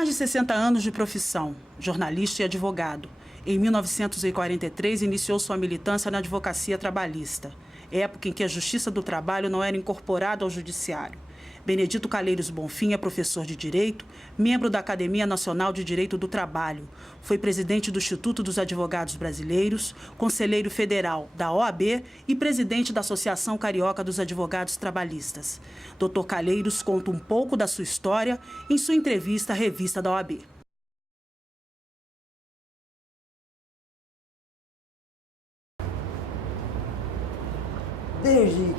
mais de 60 anos de profissão, jornalista e advogado. Em 1943, iniciou sua militância na advocacia trabalhista, época em que a Justiça do Trabalho não era incorporada ao Judiciário. Benedito Calheiros Bonfim é professor de Direito, membro da Academia Nacional de Direito do Trabalho. Foi presidente do Instituto dos Advogados Brasileiros, conselheiro federal da OAB e presidente da Associação Carioca dos Advogados Trabalhistas. Dr. Calheiros conta um pouco da sua história em sua entrevista à revista da OAB. Desde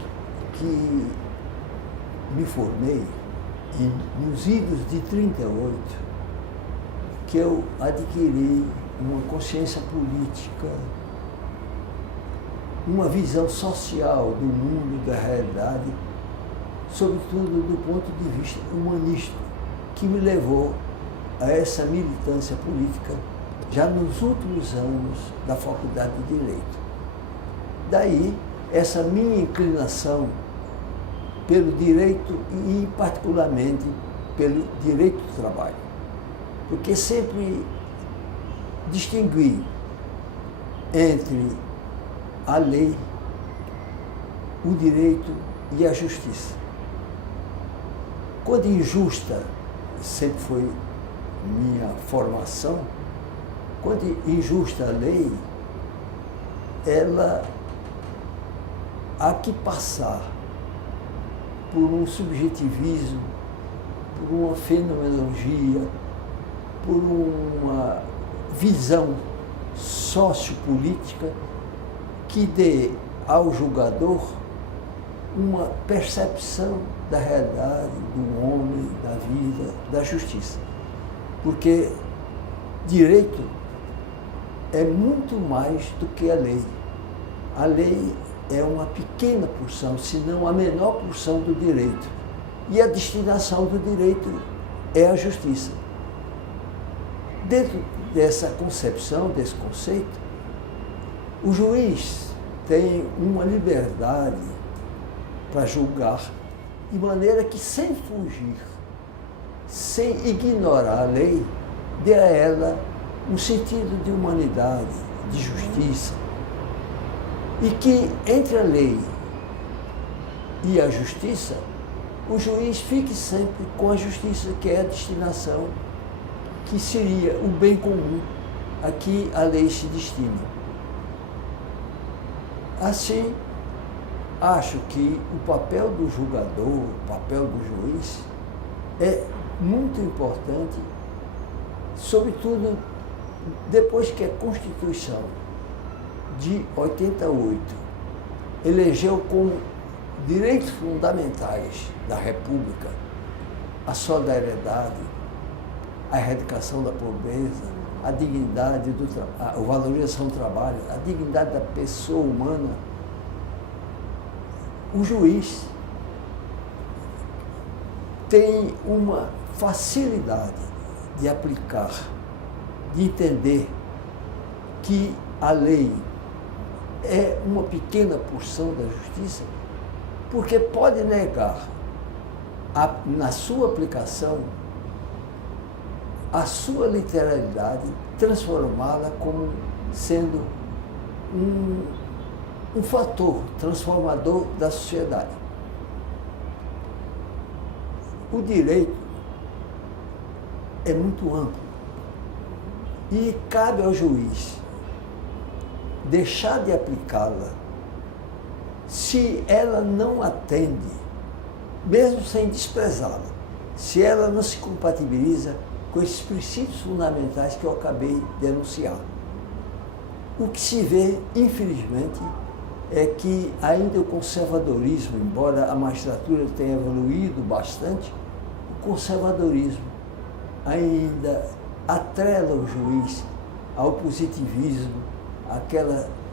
que me formei, nos idos de 38, que eu adquiri uma consciência política, uma visão social do mundo, da realidade, sobretudo do ponto de vista humanístico, que me levou a essa militância política já nos últimos anos da Faculdade de Direito. Daí, essa minha inclinação pelo direito e, particularmente, pelo direito do trabalho. Porque sempre distingui entre a lei, o direito e a justiça. Quando injusta, sempre foi minha formação, quando injusta a lei, ela há que passar por um subjetivismo, por uma fenomenologia, por uma visão sociopolítica que dê ao julgador uma percepção da realidade, do homem, da vida, da justiça. Porque direito é muito mais do que a lei. A lei é uma pequena porção, se não a menor porção do direito. E a destinação do direito é a justiça. Dentro dessa concepção, desse conceito, o juiz tem uma liberdade para julgar, de maneira que, sem fugir, sem ignorar a lei, dê a ela um sentido de humanidade, de justiça, e que entre a lei e a justiça, o juiz fique sempre com a justiça, que é a destinação, que seria o bem comum a que a lei se destina. Assim, acho que o papel do julgador, o papel do juiz, é muito importante, sobretudo depois que a Constituição de 88 elegeu como direitos fundamentais da República a solidariedade, a erradicação da pobreza, a dignidade a valorização do trabalho, a dignidade da pessoa humana. O juiz tem uma facilidade de aplicar, de entender que a lei é uma pequena porção da justiça, porque pode negar, na sua aplicação, a sua literalidade, transformá-la como sendo um fator transformador da sociedade. O direito é muito amplo e cabe ao juiz deixar de aplicá-la se ela não atende, mesmo sem desprezá-la, se ela não se compatibiliza com esses princípios fundamentais que eu acabei de enunciar. O que se vê, infelizmente, é que ainda o conservadorismo, embora a magistratura tenha evoluído bastante, o conservadorismo ainda atrela o juiz ao positivismo,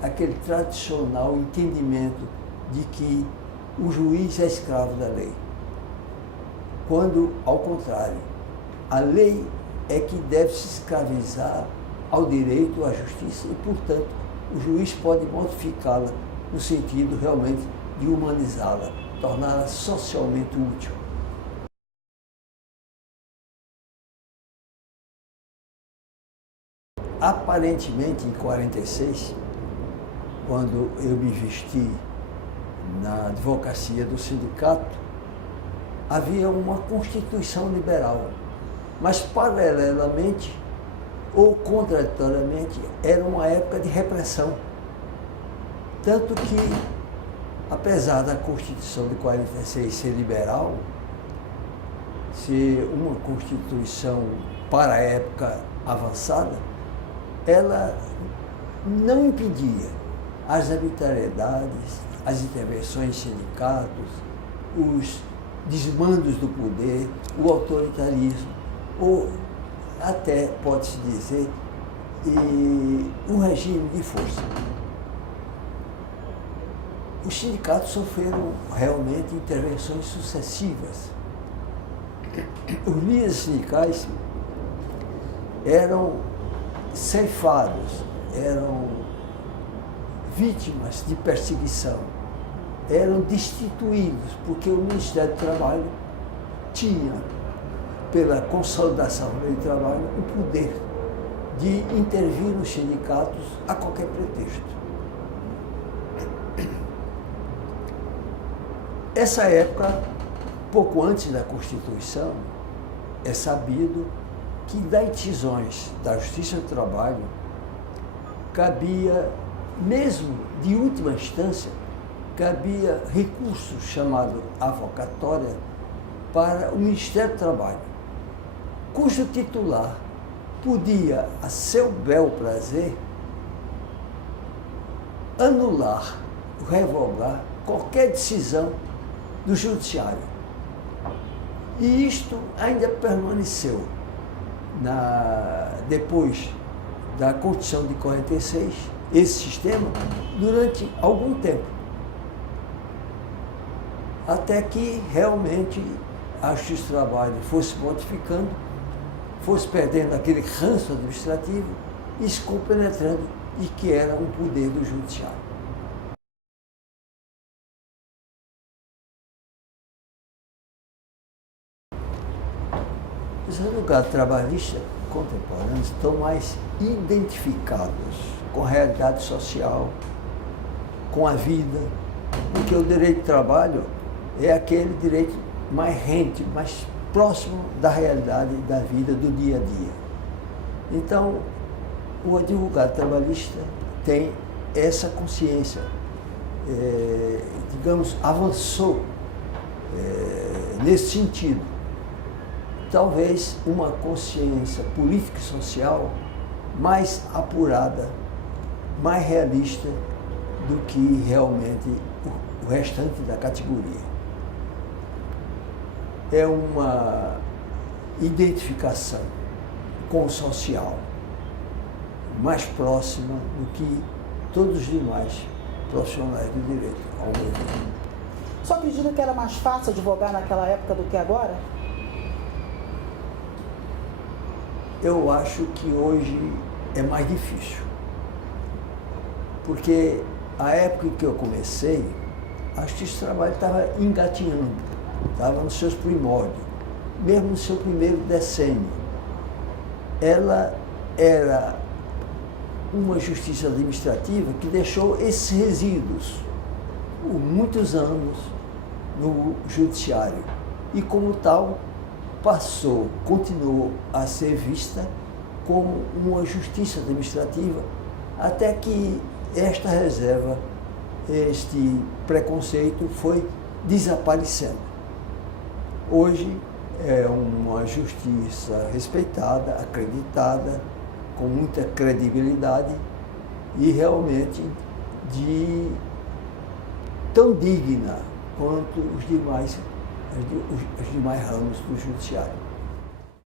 aquele tradicional entendimento de que o juiz é escravo da lei. Quando, ao contrário, a lei é que deve se escravizar ao direito, à justiça, e, portanto, o juiz pode modificá-la no sentido realmente de humanizá-la, torná-la socialmente útil. aparentemente em 46, quando eu me vesti na advocacia do sindicato, havia uma Constituição liberal, mas paralelamente ou contraditoriamente era uma época de repressão. Tanto que, apesar da Constituição de 46 ser liberal, ser uma Constituição para a época avançada, ela não impedia as arbitrariedades, as intervenções em sindicatos, os desmandos do poder, o autoritarismo, ou até, pode-se dizer, um regime de força. Os sindicatos sofreram realmente intervenções sucessivas. Os líderes sindicais eram ceifados, eram vítimas de perseguição, eram destituídos, porque o Ministério do Trabalho tinha, pela consolidação do trabalho, o poder de intervir nos sindicatos a qualquer pretexto. Essa época, pouco antes da Constituição, é sabido que das decisões da Justiça do Trabalho cabia, mesmo de última instância, cabia recurso chamado avocatória para o Ministério do Trabalho, cujo titular podia, a seu bel prazer, anular, revogar qualquer decisão do Judiciário. E isto ainda permaneceu depois da Constituição de 46, esse sistema, durante algum tempo. Até que realmente a Justiça do Trabalho fosse modificando, fosse perdendo aquele ranço administrativo e se compenetrando de que era um poder do Judiciário. Os advogados trabalhistas contemporâneos estão mais identificados com a realidade social, com a vida, porque o direito do trabalho é aquele direito mais rente, mais próximo da realidade da vida, do dia a dia. Então, o advogado trabalhista tem essa consciência, digamos, avançou nesse sentido. Talvez uma consciência política e social mais apurada, mais realista do que realmente o restante da categoria. É uma identificação com o social mais próxima do que todos os demais profissionais do direito, ao meu ver. Só acredita que era mais fácil advogar naquela época do que agora? Eu acho que hoje é mais difícil, porque a época em que eu comecei, a Justiça do Trabalho estava engatinhando, estava nos seus primórdios, mesmo no seu primeiro decênio. Ela era uma justiça administrativa que deixou esses resíduos por muitos anos no judiciário e, como tal, continuou a ser vista como uma justiça administrativa, até que esta reserva, este preconceito foi desaparecendo. Hoje é uma justiça respeitada, acreditada, com muita credibilidade e realmente tão digna quanto os demais ramos do judiciário.